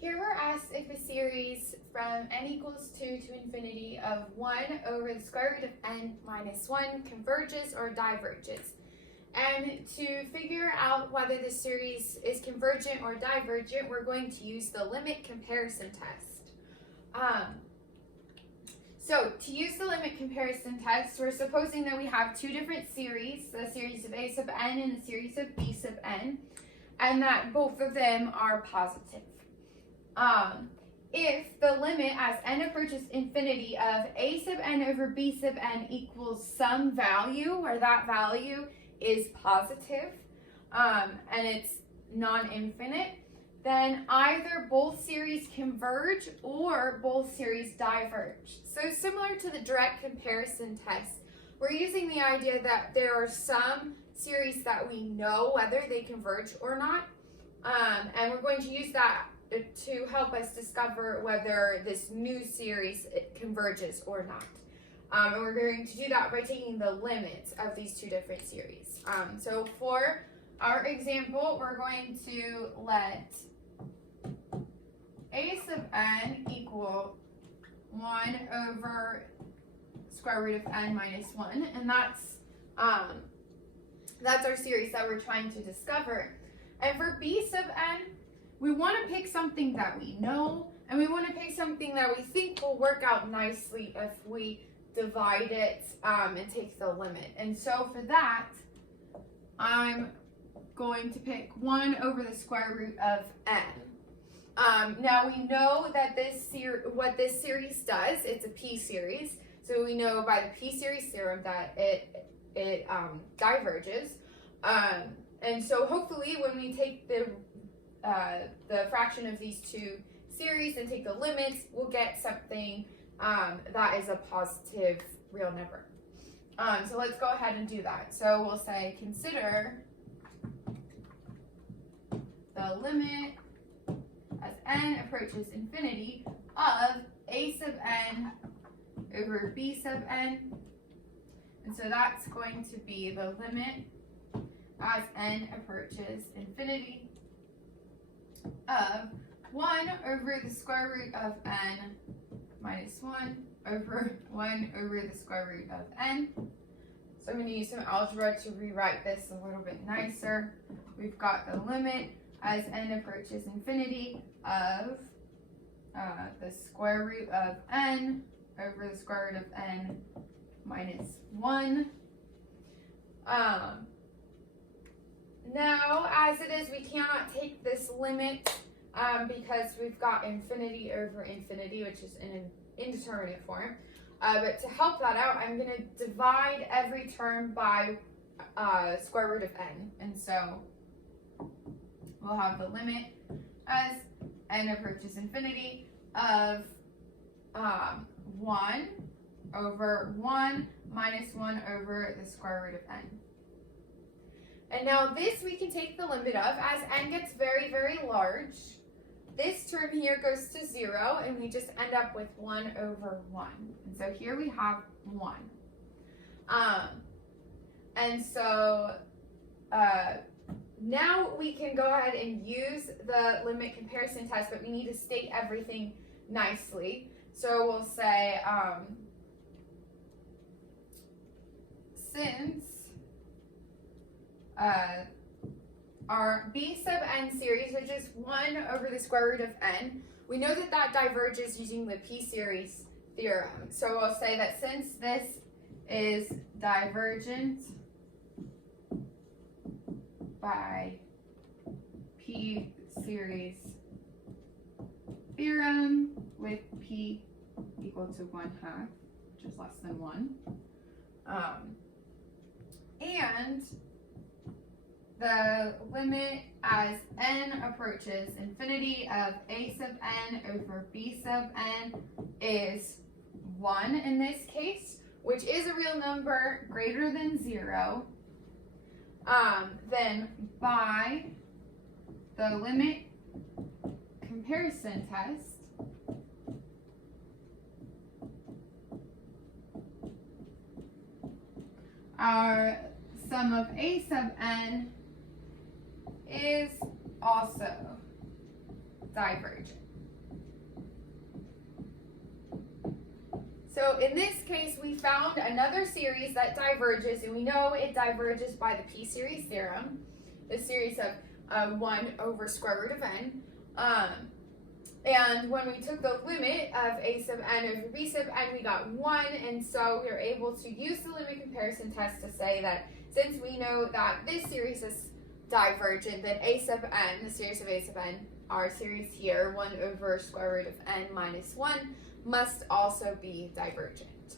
Here we're asked if a series from n equals 2 to infinity of 1 over the square root of n minus 1 converges or diverges. And to figure out whether the series is convergent or divergent, we're going to use the limit comparison test. So to use the limit comparison test, we're supposing that we have two different series, the series of a sub n and the series of b sub n, and that both of them are positive. If the limit as n approaches infinity of a sub n over b sub n equals some value where that value is positive and it's non-infinite, then either both series converge or both series diverge. So similar to the direct comparison test, we're using the idea that there are some series that we know whether they converge or not, and we're going to use that to help us discover whether this new series converges or not. And we're going to do that by taking the limits of these two different series. So for our example, we're going to let a sub n equal 1 over square root of n minus 1, and that's our series that we're trying to discover. And for b sub n, we want to pick something that we know, and we want to pick something that we think will work out nicely if we divide it and take the limit. And so for that, I'm going to pick 1 over the square root of n. Now we know that what this series does, it's a p series, so we know by the p series theorem that it diverges. And so hopefully when we take the fraction of these two series and take the limits, we'll get something that is a positive real number. So let's go ahead and do that. So we'll say consider the limit as n approaches infinity of a sub n over b sub n. And so that's going to be the limit as n approaches infinity of 1 over the square root of n minus 1 over 1 over the square root of n. So I'm going to use some algebra to rewrite this a little bit nicer. We've got the limit as n approaches infinity of the square root of n over the square root of n minus 1. Now, as it is, we cannot take this limit because we've got infinity over infinity, which is in an indeterminate form. But to help that out, I'm going to divide every term by square root of n. And so we'll have the limit as n approaches infinity of 1 over 1 minus 1 over the square root of n. And now this we can take the limit of as n gets very, very large. This term here goes to 0, and we just end up with 1 over 1. And so here we have 1. And so now we can go ahead and use the limit comparison test, but we need to state everything nicely. So we'll say, since our b sub n series, which is 1 over the square root of n, we know that that diverges using the p series theorem. So we'll say that since this is divergent by p series theorem with p equal to 1/2, which is less than 1, and the limit as n approaches infinity of a sub n over b sub n is 1 in this case, which is a real number greater than 0, then by the limit comparison test, our sum of a sub n is also divergent. So in this case, we found another series that diverges, and we know it diverges by the p-series theorem, the series of 1 over square root of n. And when we took the limit of a sub n over b sub n, we got 1, and so we were able to use the limit comparison test to say that since we know that this series is divergent, then a sub n, the series of a sub n, our series here, 1 over square root of n minus 1, must also be divergent.